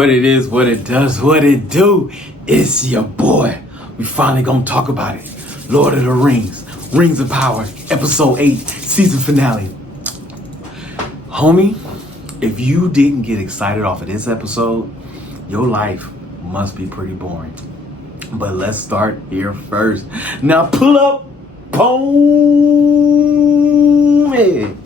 What it is, what it does, what it do. It's your boy. We finally gonna talk about it. Lord of the Rings, Rings of Power, episode 8, season finale. Homie, if you didn't get excited off of this episode, your life must be pretty boring. But let's start here first. Now pull up, boom, hey.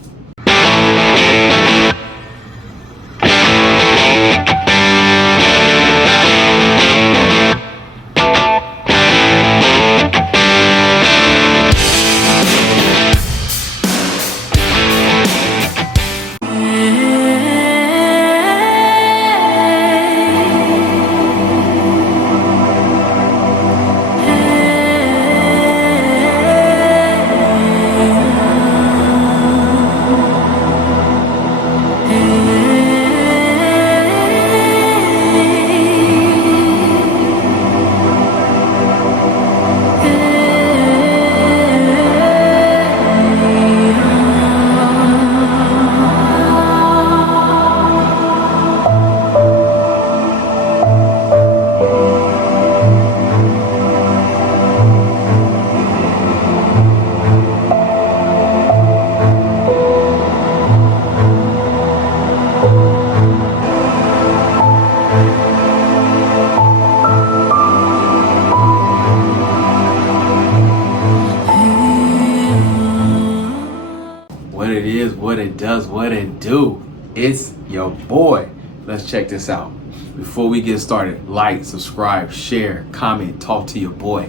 What it does, what it do. It's your boy. Let's check this out. Before we get started, like, subscribe, share, comment, talk to your boy.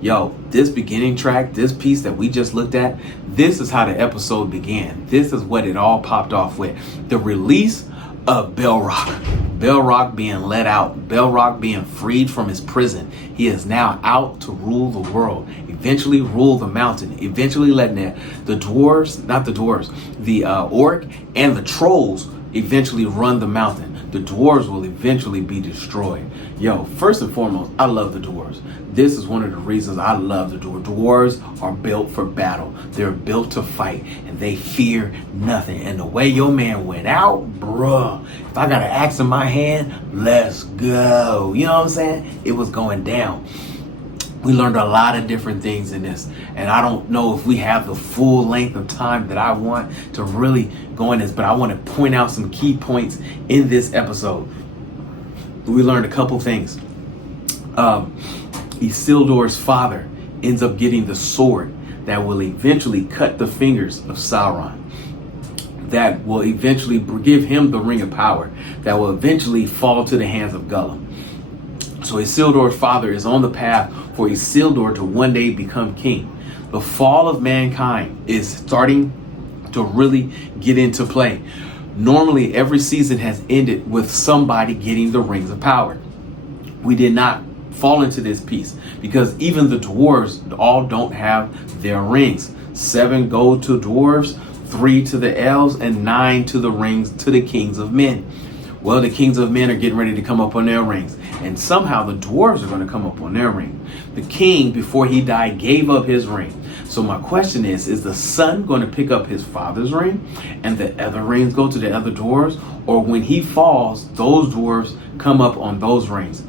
Yo, this beginning track, this piece that we just looked at, this is how the episode began. This is what it all popped off with. The release of Balrog. Balrog being let out. Balrog being freed from his prison. He is now out to rule the world. Eventually rule the mountain. Eventually letting the dwarves, not the dwarves, the orc and the trolls eventually run the mountain. The dwarves will eventually be destroyed. Yo, first and foremost, I love the dwarves. This is one of the reasons I love the dwarves. Dwarves are built for battle. They're built to fight, and they fear nothing. And the way your man went out, bruh, if I got an axe in my hand, let's go. You know what I'm saying? It was going down. We learned a lot of different things in this, and I don't know if we have the full length of time that I want to really go in this, but I want to point out some key points in this episode. We learned a couple things. Isildur's father ends up getting the sword that will eventually cut the fingers of Sauron, that will eventually give him the Ring of Power, that will eventually fall to the hands of Gollum. So Isildur's father is on the path for Isildur to one day become king. The fall of mankind is starting to really get into play. Normally, every season has ended with somebody getting the Rings of Power. We did not fall into this piece because even the dwarves all don't have their rings. 7 go to dwarves, 3 to the elves, and 9 to the rings to the kings of men. Well, the kings of men are getting ready to come up on their rings, and somehow the dwarves are going to come up on their ring. The king, before he died, gave up his ring. So my question is the son going to pick up his father's ring and the other rings go to the other dwarves? Or when he falls, those dwarves come up on those rings?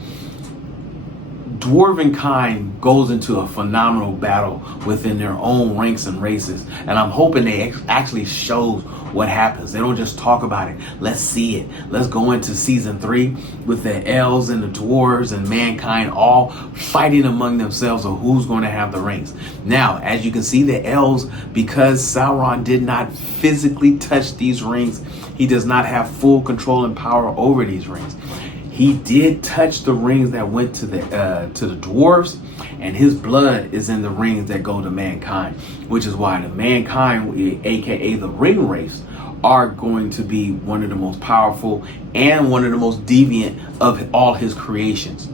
Dwarven kind goes into a phenomenal battle within their own ranks and races, and I'm hoping they actually show what happens. They don't just talk about it. Let's see it. Let's go into season 3 with the elves and the dwarves and mankind all fighting among themselves of who's going to have the rings. Now, as you can see, the elves, because Sauron did not physically touch these rings, he does not have full control and power over these rings. He did touch the rings that went to the dwarves, and his blood is in the rings that go to mankind, which is why the mankind, aka the ring race, are going to be one of the most powerful and one of the most deviant of all his creations.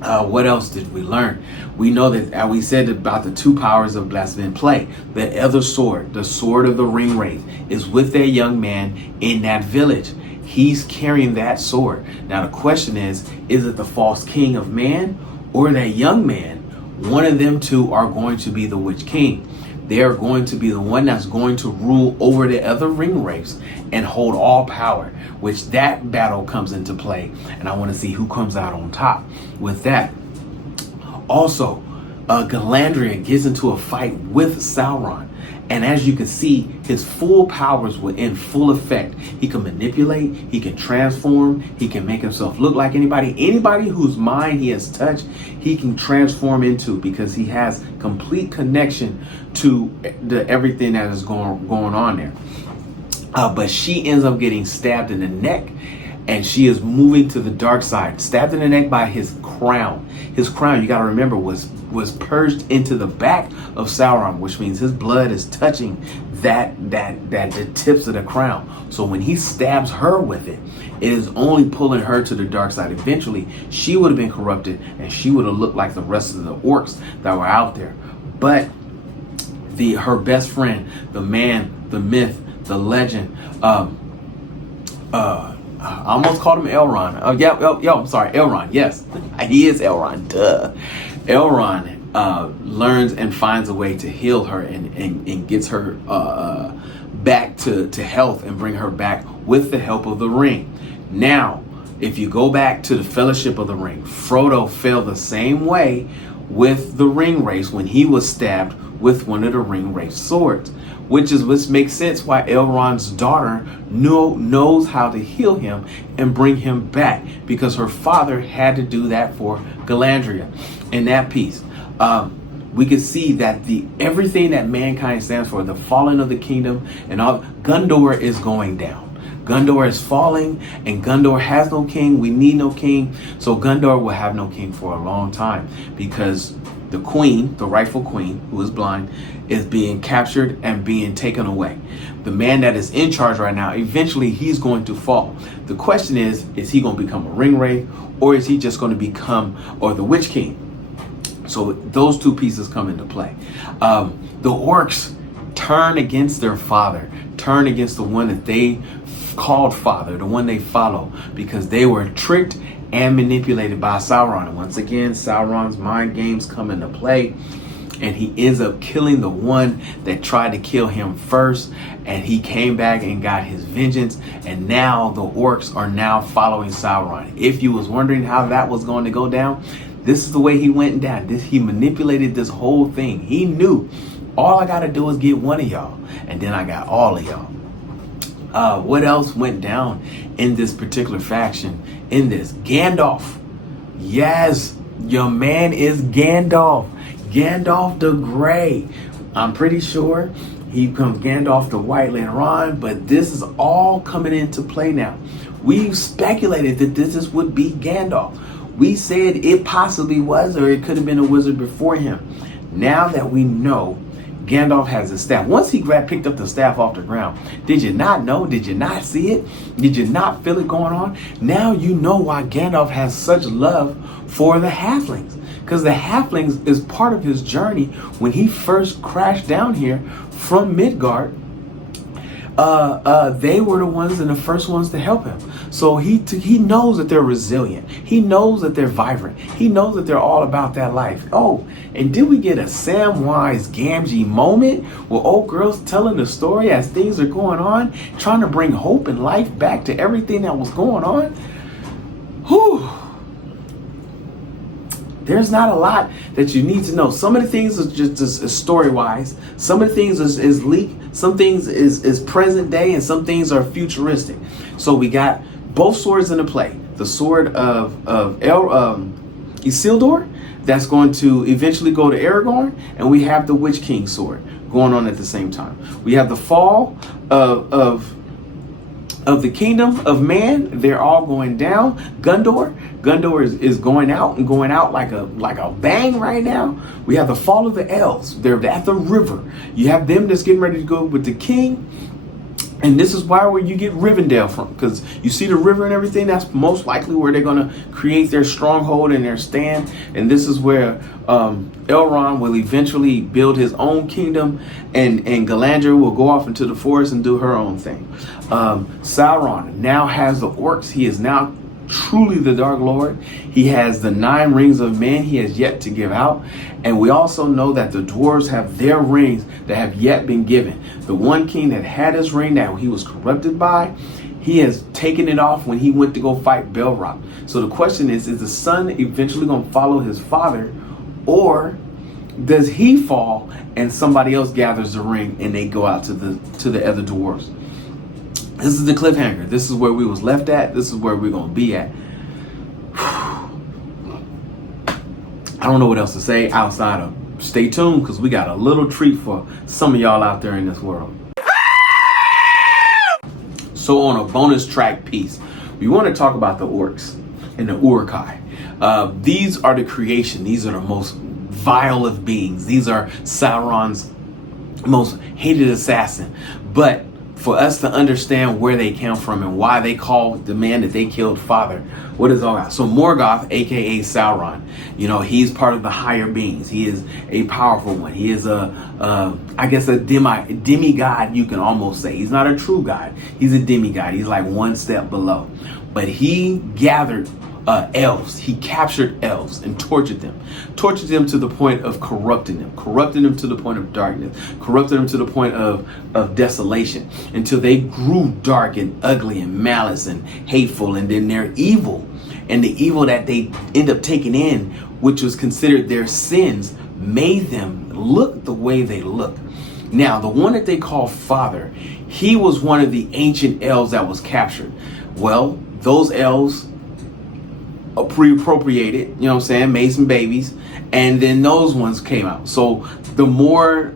What else did we learn? We know that we said about the 2 powers of blasphemy play. The other sword, the sword of the ring wraith, is with that young man in that village. He's carrying that sword. Now the question is it the false king of man or that young man? One of them two are going to be the Witch King. They are going to be the one that's going to rule over the other ring wraiths and hold all power, which that battle comes into play. And I want to see who comes out on top with that. Also, Galadriel gets into a fight with Sauron. And as you can see, his full powers were in full effect. He can manipulate, he can transform, he can make himself look like anybody whose mind he has touched, he can transform into, because he has complete connection to everything that is going on there. But she ends up getting stabbed in the neck, and she is moving to the dark side, stabbed in the neck by his crown. His crown, you got to remember, was purged into the back of Sauron, which means his blood is touching the tips of the crown. So when he stabs her with it, it is only pulling her to the dark side. Eventually, she would have been corrupted, and she would have looked like the rest of the orcs that were out there. But her best friend, the man, the myth, the legend, I almost called him Elrond. I'm sorry, Elrond. Yes, he is Elrond. Duh. Elrond learns and finds a way to heal her and gets her back to health and bring her back with the help of the ring. Now, if you go back to the Fellowship of the Ring, Frodo fell the same way with the ring wraiths when he was stabbed with one of the ring wraith swords, which makes sense why Elrond's daughter knows how to heal him and bring him back, because her father had to do that for Galadriel. In that piece, we can see that everything that mankind stands for, the falling of the kingdom and all, Gondor is going down. Gondor is falling, and Gondor has no king. We need no king. So Gondor will have no king for a long time, because the queen, the rightful queen, who is blind, is being captured and being taken away. The man that is in charge right now, eventually he's going to fall. The question is he going to become a ring wraith, or is he just going to become, or the Witch King? So those two pieces come into play. The orcs turn against their father, turn against the one that they called father, the one they follow, because they were tricked and manipulated by Sauron. And once again, Sauron's mind games come into play, and he ends up killing the one that tried to kill him first, and he came back and got his vengeance, and now the orcs are now following Sauron. If you was wondering how that was going to go down, this is the way he went down. He manipulated this whole thing. He knew, all I got to do is get one of y'all, and then I got all of y'all. What else went down in this particular faction? In this, Gandalf. Yes, your man is Gandalf. Gandalf the Grey. I'm pretty sure he becomes Gandalf the White later on, but this is all coming into play now. We've speculated that this would be Gandalf. We said it possibly was, or it could have been a wizard before him. Now that we know Gandalf has a staff. Once he picked up the staff off the ground, did you not know? Did you not see it? Did you not feel it going on? Now you know why Gandalf has such love for the halflings. Because the halflings is part of his journey. When he first crashed down here from Midgard, they were the ones and the first ones to help him. So he knows that they're resilient. He knows that they're vibrant. He knows that they're all about that life. Oh, and did we get a Samwise Gamgee moment where old girl's telling the story as things are going on, trying to bring hope and life back to everything that was going on? Whew. There's not a lot that you need to know. Some of the things is just story-wise. Some of the things is leaked. Some things is present day, and some things are futuristic. So we got both swords into play. The sword of Isildur, that's going to eventually go to Aragorn, and we have the Witch King sword going on at the same time. We have the fall of the kingdom of man. They're all going down. Gondor is going out, and going out like a bang right now. We have the fall of the elves. They're at the river. You have them that's getting ready to go with the king. And this is where you get Rivendell from, because you see the river and everything. That's most likely where they're going to create their stronghold and their stand. And this is where Elrond will eventually build his own kingdom, and Galadriel will go off into the forest and do her own thing. Sauron now has the orcs. He is now truly the Dark Lord. He has the 9 rings of men he has yet to give out. And we also know that the dwarves have their rings that have yet been given. The one king that had his ring that he was corrupted by, he has taken it off when he went to go fight Belrock. So the question is the son eventually going to follow his father, or does he fall and somebody else gathers the ring and they go out to the other dwarves? This is the cliffhanger. This is where we was left at. This is where we're going to be at. I don't know what else to say outside of stay tuned, because we got a little treat for some of y'all out there in this world. So on a bonus track piece, we want to talk about the orcs and the Uruk-hai. These are the creation. These are the most vile of beings. These are Sauron's most hated assassin. But for us to understand where they came from and why they called the man that they killed father, what is all that? So Morgoth, aka Sauron, you know, he's part of the higher beings. He is a powerful one. He is I guess a demigod, you can almost say. He's not a true god. He's a demigod. He's like one step below. But he gathered elves. He captured elves and tortured them to the point of corrupting them to the point of darkness, corrupted them to the point of desolation, until they grew dark and ugly and malice and hateful. And then they're evil, and the evil that they end up taking in, which was considered their sins, made them look the way they look. Now, the one that they call father, he was one of the ancient elves that was captured. Well, those elves pre-appropriated, you know what I'm saying, made some babies, and then those ones came out. So the more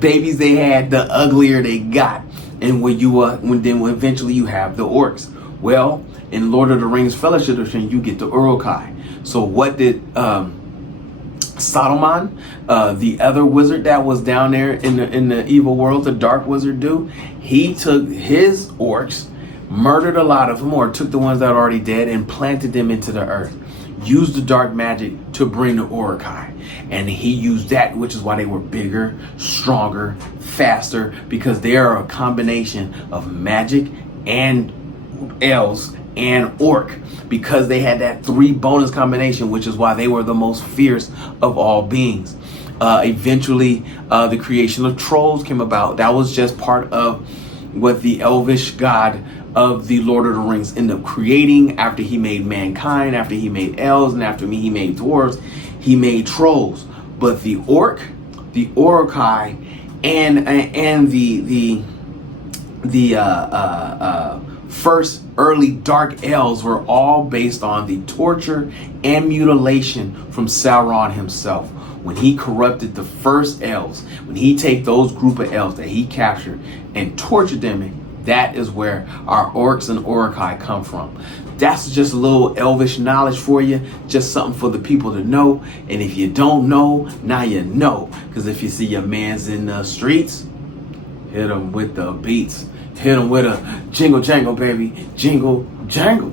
babies they had, the uglier they got. And when eventually you have the orcs. Well, in Lord of the Rings Fellowship Edition, you get the Uruk-hai. So what did Saruman, the other wizard that was down there in the evil world, the dark wizard, do? He took his orcs, murdered a lot of them, or took the ones that are already dead and planted them into the earth. Used the dark magic to bring the Uruk-hai. And he used that, which is why they were bigger, stronger, faster, because they are a combination of magic and elves and orc, because they had that 3 bonus combination, which is why they were the most fierce of all beings. Eventually, the creation of trolls came about. That was just part of what the elvish god of the Lord of the Rings ended up creating after he made mankind, after he made elves, and after he made dwarves. He made trolls. But the orc, the Uruk-hai, and the first early dark elves were all based on the torture and mutilation from Sauron himself. When he corrupted the first elves, when he take those group of elves that he captured and tortured them, that is where our orcs and Uruk-hai come from. That's just a little elvish knowledge for you, just something for the people to know. And if you don't know, now you know. Because if you see your mans in the streets, hit them with the beats. Hit them with a jingle jangle, baby. Jingle jangle.